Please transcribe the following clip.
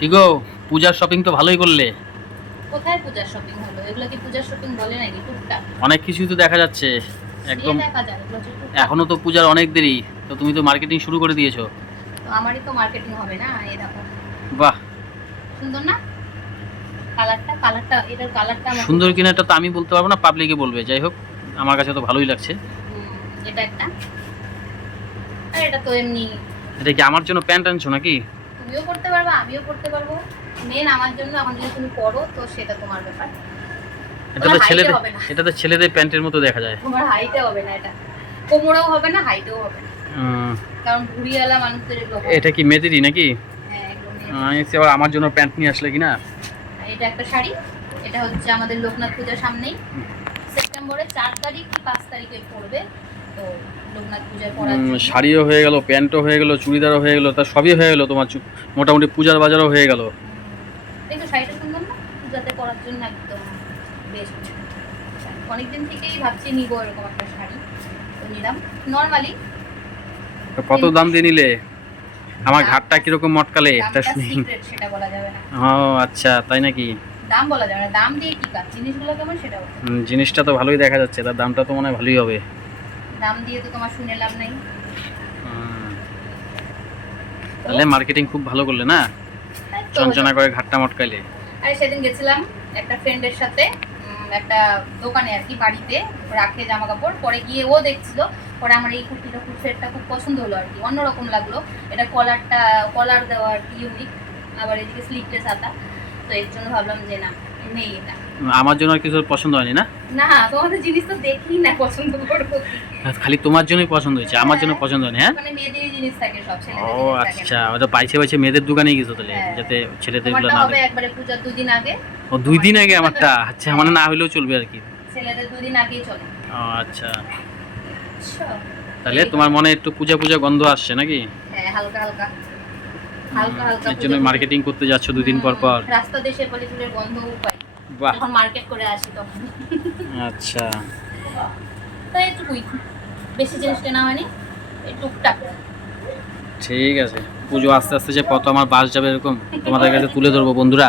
কি গো পূজার শপিং তো ভালোই করলে। কোথায় পূজার শপিং হলো? এগুলো কি পূজার শপিং বলে নাকি টুকটাক? অনেক কিছুই তো দেখা যাচ্ছে একদম দিয়ে দেখা যায় এগুলো হচ্ছে টুকটাক। এখনও তো পূজার অনেক দেরি তো তুমি তো মার্কেটিং শুরু করে দিয়েছ। তো আমারই তো মার্কেটিং হবে না এই দেখো। বাহ। সুন্দর না? কালারটা কালারটা এটার কালারটা আমার সুন্দর কিনা এটা তো আমি বলতে পারব না পাবলিকে বলবে। যাই হোক আমার কাছে তো ভালোই লাগছে। হুম, এটা একটা। আর এটা তো এমনি এটা কি আমার জন্য প্যান্ট আনছো নাকি? তুমিও পড়তে পারবে আমিও পড়তে পারব। মেন আমার জন্য এখন যদি তুমি পড়ো তো সেটা তোমার ব্যাপার। এটা তো ছেলেদের না। এটা তো ছেলেদের প্যান্টের মতো দেখা যায়। তোমার হাইটে হবে না এটা। কোমরেও হবে না হাইটেও হবে না। কারণ ভুড়িওয়ালা মানুষদের এটা কি মেয়েদেরই নাকি? হ্যাঁ আমার জন্য প্যান্ট নিয়ে আসলে কিনা? এটা একটা শাড়ি। এটা হচ্ছে আমাদের লোকনাথ পূজার সামনেই। সেপ্টেম্বরের চার তারিখ কি পাঁচ তারিখে পড়বে তো লোকনাথ পূজায় পড়ার শাড়িও হয়ে গেল প্যান্টও হয়ে গেল চুড়িদারও হয়ে গেল তা সবই হয়ে গেল তোমার মোটামুটি পূজার বাজারও হয়ে গেল। এই তো শাড়িটা সুন্দর না? পূজাতে পরার জন্য একদম বেস্ট অনেকদিন থেকেই ভাবছি নিবো এরকম একটা শাড়ি। তো নিলাম। নর্মালি কত দাম দিয়ে নিলে? আমার ঘাটটা কীরকম মটকালে? এটা শুনি। সেটা বলা যাবে না। ও আচ্ছা তাই নাকি? দাম বলা যাবে না। দাম দিয়ে কি কাজ? জিনিসগুলো কেমন সেটা জিনিসটা তো ভালোই দেখা যাচ্ছে তার দামটা তো মনে হয় ভালোই হবে। দাম দিয়ে তো তোমার শুনে লাভ নেই। তাহলে মার্কেটিং খুব ভালো করলে না? চঞ্চনা করে ঘাটটা মটকাইলে। আরে সেদিন গেছিলাম একটা ফ্রেন্ডের সাথে একটা দোকানে আর কি বাড়িতে রাখে জামা কাপড় পরে গিয়ে ও দেখছিল পরে আমার এই কুর্তিটা খুব সেটটা খুব পছন্দ হলো আর কি অন্যরকম লাগল। এটা কলারটা কলার দেওয়া আর কি ইউনিক আবার এদিকে স্লিপলেস আতা তো এর জন্য ভাবলাম যে না। নেই এটা আমার জন্য আর কিছু পছন্দ হয়নি না? না তোমাদের জিনিস তো দেখি না পছন্দ করব খালি তোমার জন্যই পছন্দ হয়েছে আমার জন্য পছন্দ হয়নি হ্যাঁ? জিনিস থাকে সব ও ছেলেদের আচ্ছা ওটা বাইছে বাইছে মেয়েদের দোকানেই গেছো তাহলে হ্যাঁ। যাতে ছেলেদেরগুলো না হবে একবারে পূজার দুদিন আগে। ও দুই দিন আগে আমারটা? আচ্ছা মানে না হলেও চলবে আর কি। ছেলেদের দুদিন আগেই চলে। ও আচ্ছা। আচ্ছা। তাহলে তোমার মনে একটু পূজা পূজা গন্ধ আসছে নাকি? হ্যাঁ হালকা হালকা। হালকা হালকা এর জন্য মার্কেটিং করতে যাচ্ছ দুদিন পর পর। রাস্তা পাই। বাহ যখন মার্কেট করে আসি তখন। আচ্ছা। তো এটুকুই। বেশি জিনিস কেনা হয়নি এই টুকটাক। ঠিক আছে। পুজো আস্তে আস্তে যে কত আমার বাস যাবে এরকম তোমাদের কাছে তুলে ধরবো বন্ধুরা।